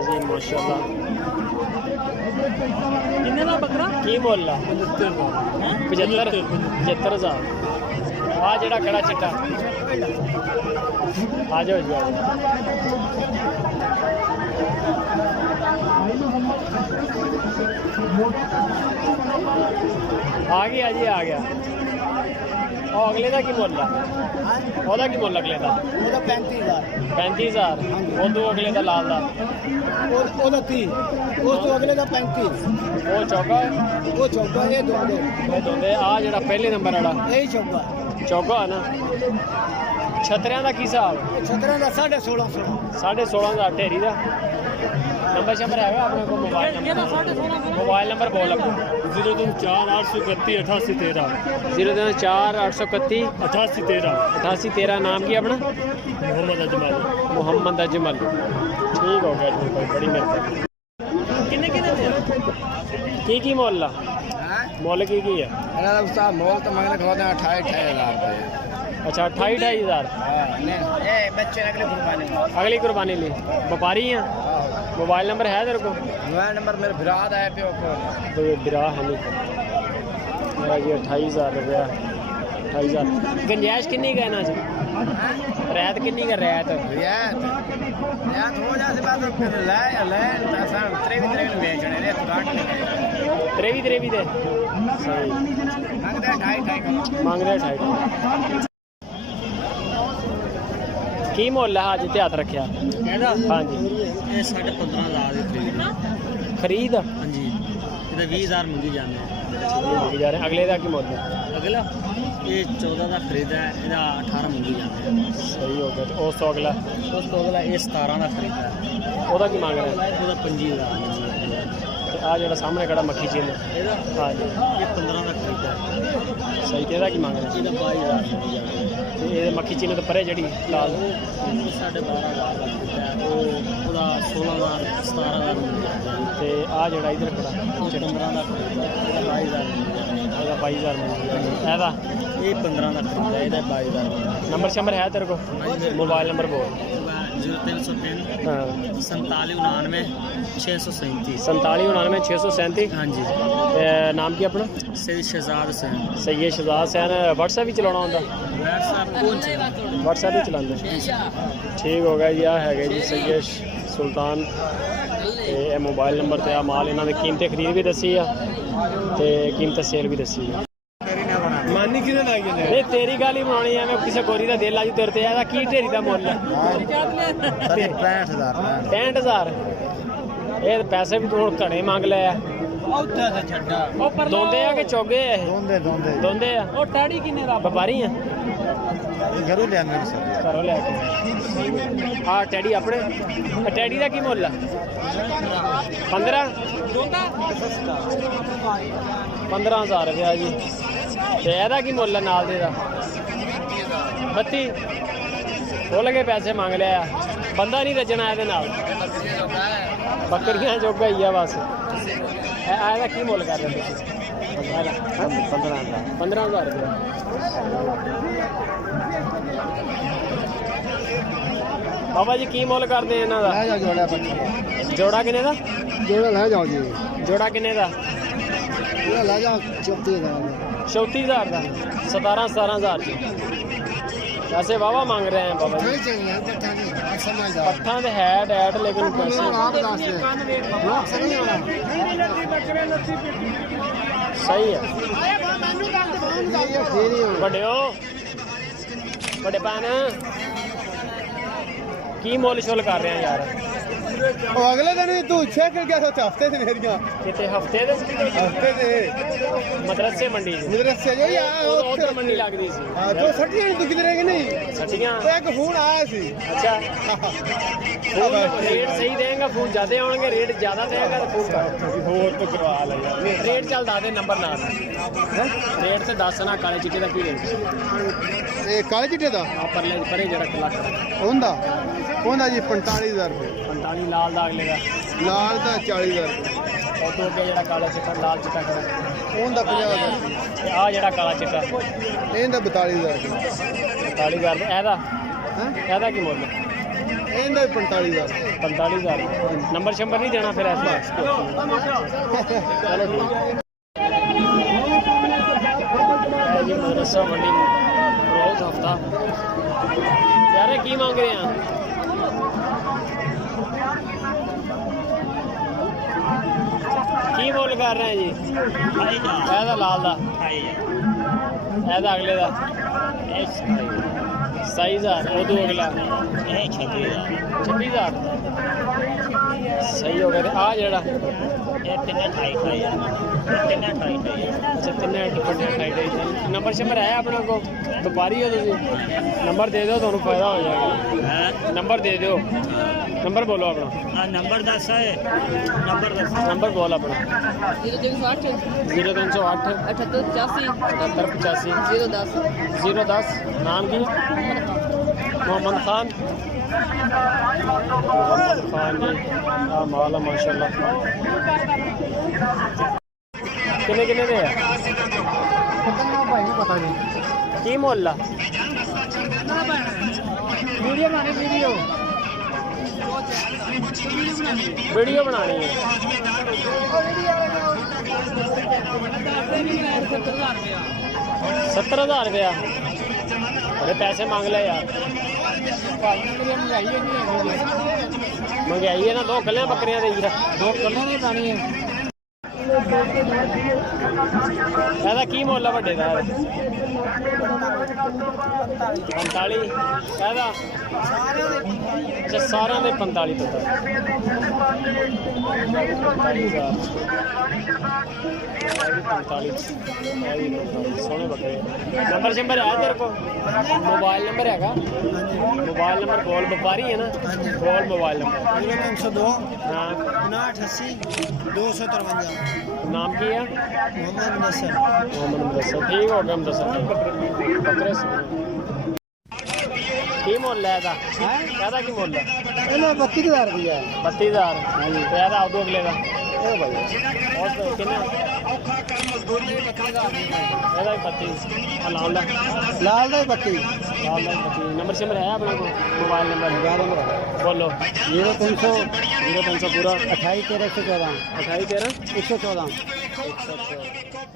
जी माशाल्लाह किन्ने दा बकरा की मुल है 75,000 आ जेड़ा खड़ा चिट्टा आ जाओ जी आ गया जी आ गया और अगले का की मुल है ਉਹਦਾ ਕੀ ਮੁੱਲ ਅਗਲੇ ਦਾ ਉਹਦਾ 35,000 ਉਹ ਤੋਂ ਅਗਲੇ ਦਾ ਲਾਲ ਦਾ ਉਹਦਾ 30 ਉਸ ਤੋਂ ਅਗਲੇ ਦਾ 35 ਉਹ ਚੌਗਾ ਇਹ ਦੋਂਦੇ ਆ ਜਿਹੜਾ ਪਹਿਲੇ ਨੰਬਰ ਵਾਲਾ ਇਹ ਚੌਗਾ ਨਾ ਛਤਰਿਆਂ ਦਾ ਕੀ ਹਿਸਾਬ ਛਤਰਿਆਂ ਦਾ 16,500 ਦਾ ਢੇਰੀ ਦਾ नंबर शंबर है अपने को मोबाइल नंबर बोल अपना 03831 03831 नाम की अपना मोहम्मद अजमल ठीक हो गया भाई बड़ी मेहरबानी की मोल ला मोल की है मोल तो मंगने खवाते हैं 28,000 रुपये अच्छा 28,000 अगली कुर्बानी ली व्यापारी हैं मोबाइल नंबर है तेरे को मोबाइल नंबर मेरे बिराद है प्यो को तो ये बिरा है नहीं मेरा जी 28,000 रुपया 28,000 गुंजाइश कितनी का है ना जी रैत कितनी का रैत हो जाए बात ले पैसा त्रेवी बेचने रे त्रेवी दे सही मांग रहे 2.5 की मुल है अज ते हथ रखा हाँ जी 15,500 खरीद हाँ जी 20,000 मंगी जाने अगले का की मुल अगला ये 14 का खरीद है 18 मंगी जाने सही हो गया उस तो अगला ये 17 का खरीद है ਉਹਦਾ ਕੀ ਮੰਗ ਰਿਹਾ 25,000 ਤੇ ਆ ਜਿਹੜਾ ਸਾਹਮਣੇ ਖੜਾ ਮੱਖੀ ਚਿੰਨ ਹਾਂ ਜੀ ਇਹ 15 ਦਾ ਖਰੀਦ ਹੈ ਸਹੀ ਤੇ ਇਹਦਾ ਕੀ ਮੰਗ ਰਿਹਾ ਇਹਦਾ 22,000 ਤੇ ਇਹ ਮੱਖੀ ਚਿੰਨ ਤੋਂ ਪਰੇ ਜਿਹੜੀ ਲਾਲ 12,500 ਦਾ ਖਰੀਦ ਹੈ ਉਹਦਾ 16,000 17,000 ਤੇ ਆ ਜਿਹੜਾ ਇਧਰ ਖੜਾ 15 ਦਾ ਖਰੀਦ ਹੈ ਇਹਦਾ 22,000 ਇਹਦਾ ਇਹ 15 ਦਾ ਖਰੀਦ ਹੈ ਇਹਦਾ 22,000 ਨੰਬਰ ਸ਼ੰਬਰ ਹੈ ਤੇਰੇ ਕੋਲ मोबाइल नंबर बोल 0303 4799 637 4799 637 हाँ जी नाम की अपना सैयद शहजाद हुसैन सैयद शहजाद हुसैन व्हाट्सएप भी चलाना होता व्हाट्सएप भी चलाते ठीक हो गया जी आ है जी सैयद सुल्तान मोबाइल नंबर ते माल इन्होंने कीमतें खरीद भी दसी है कीमत सेल भी दसी है मानी किने लग गए नहीं तेरी गल ही बनानी है मैं किसी गोरी का दिल आज तेरे ते आया की ढेरी का मुल है 65,000 ये पैसे भी तू घने मंग ले दोंदे आ के चौगे है दोंदे आ व्यापारी है घरों ले आने घरों लेके हाँ टैडी अपने टैडी का की मुल है 15,000 रुपया जी ਤੇ ਇਹਦਾ ਕੀ ਮੁੱਲ ਹੈ ਨਾਲ ਦੇ ਦਾ 32 ਉਹ ਲਗੇ ਪੈਸੇ ਮੰਗ ਲਿਆ ਬੰਦਾ ਨਹੀਂ ਰੱਜਣਾ ਇਹਦੇ ਨਾਲ ਬੱਕਰੀਆਂ ਜੋਗਾ ਹੀ ਆ ਬਸ ਇਹਦਾ ਕੀ ਮੁੱਲ ਕਰ ਰਹੇ ਤੁਸੀਂ 15,000 ਰੁਪਏ ਬਾਬਾ ਜੀ ਕੀ ਮੁੱਲ ਕਰਦੇ ਇਹਨਾਂ ਦਾ ਜੋੜਾ ਕਿੰਨੇ ਦਾ जोड़ा ले जाओ जी ਜੋੜਾ ਕਿੰਨੇ ਦਾ ले जाओ 34,000 का 17,000 पैसे वावा मांग रहे हैं बाबा पट्ठा तो है डैड लेकिन पैसे सही है बड़े भैन की मुल शुल कर रहे हैं यार अगले दिन तू चेक कर गया था हफ्ते से मेरिया कितने हफ्ते से मदरसे मंडी मदरसे जो यार उधर मंडी लग रही सी हां तो सटियां तू किधर है नहीं सटियां एक फोन आया सी अच्छा रेट सही देंगे फोन ज्यादा आउणगे रेट ज्यादा देंगा तो फोन कर और तो करवा ले यार रेट चल दे नंबर ना रेट ते 10 ना काले चिट्टे दा की रेट ए काले चिट्टे दा आ परले परे जरा किला होंदा जी 45,000 रुपए 45 लाल दाग लेगा लाल दा 40,000 और तो के जरा काला चिट्टा लाल चिट्टा कर होंदा 50,000 आ जरा काला चिट्टा ਇਹਦਾ 42,000 40,000 ਇਹਦਾ हैं ਇਹਦਾ ਕੀ ਮੁੱਲ ਇਹਦਾ 45000 45,000 ਨੰਬਰ ਸ਼ੰਬਰ ਨਹੀਂ ਦੇਣਾ ਫਿਰ ਐਸਾ ਚਲੋ ਠੀਕ ਹੈ ਜੀ ਮਦਰਸਾ ਮੰਡੀ ਰੋਜ਼ ਹਫਤਾ ਯਾਰ ਕੀ ਮੰਗ ਰਹੇ ਆ ਕੀ ਮੁੱਲ ਕਰ ਰਹੇ ਆ ਜੀ ਇਹਦਾ ਲਾਲ ਦਾ ਇਹਦਾ ਅਗਲੇ ਦਾ 27,000 ਉਦੋਂ ਅਗਲਾ 26,000 ਸਹੀ ਹੋ ਗਿਆ ਤੇ ਆ ਜਿਹੜਾ ਅੱਛਾ ਤਿੰਨੇ 28 ਨੰਬਰ ਸ਼ੰਬਰ ਹੈ ਆਪਣੇ ਕੋਲ ਵਪਾਰੀ ਹੋ ਤੁਸੀਂ ਨੰਬਰ ਦੇ ਦਿਓ ਤੁਹਾਨੂੰ ਫਾਇਦਾ ਹੋ ਜਾਏਗਾ ਨੰਬਰ ਦੇ ਦਿਓ ਨੰਬਰ ਬੋਲੋ ਆਪਣਾ ਨੰਬਰ ਦੱਸ ਨੰਬਰ ਬੋਲ ਆਪਣਾ 0308 0308 7885 7885 010 010 नाम की मोहम्मद खान जी हाँ माल है माशाल्लाह किन्ने किन्ने दे ਪਤਾ ਨਹੀਂ की मोहल्ला ਵੀਡੀਓ ਬਣਾਣੀ वीडियो बनानी है 70,000 रुपया अरे पैसे मांग ले यार महंगाई है ना दो कलियां बकरियां दे ਦੋ ਕੰਨਾਂ ਦੀ ਪਾਣੀ ਹੈ ਇਹਦਾ ਕੀ ਮੁੱਲ ਆ ਵੱਡੇ ਦਾ 45 ਇਹਦਾ ਅੱਛਾ ਸਾਰਿਆਂ ਦੇ 45 ਸੋਹਣੇ ਬੱਕਰੇ ਨੰਬਰ ਸ਼ੰਬਰ ਹੈ ਤੇਰੇ ਕੋਲ ਮੋਬਾਈਲ ਨੰਬਰ ਹੈਗਾ ਮੋਬਾਈਲ ਨੰਬਰ ਕੋਲ ਵਪਾਰੀ ਹੈ ਨਾ ਕੋਲ ਮੋਬਾਈਲ ਨੰਬਰ 302 ਹਾਂ 5988 253 ਨਾਮ ਕੀ ਹੈ मोहम्मद नसर मोहम्मद मुदस्सर ठीक हो गया मुदस्सर बकरे की मुल है ਇਹਦਾ ਇਹਦਾ ਕੀ ਮੁੱਲ ਹੈ ਇਹਦਾ 32000 ਰੁਪਇਆ 32,000 ਹਾਂਜੀ ਤੇ ਇਹਦਾ ਉਦੋਂ ਅਗਲੇ ਦਾ ਇਹ ਭਾਈ ਉਸ ਕਿੰਨਾ ਇਹਦਾ ਵੀ 32 ਆ ਲਾਲ ਦਾ ਲਾਲ ਦਾ 32 ਲਾਲ ਦਾ 32 ਨੰਬਰ ਸ਼ੰਬਰ ਹੈ ਆਪਣੇ ਕੋਲ ਮੋਬਾਈਲ ਨੰਬਰ ਬੋਲੋ 0300 0300 ਪੂਰਾ 28 13 114 28 13 114 114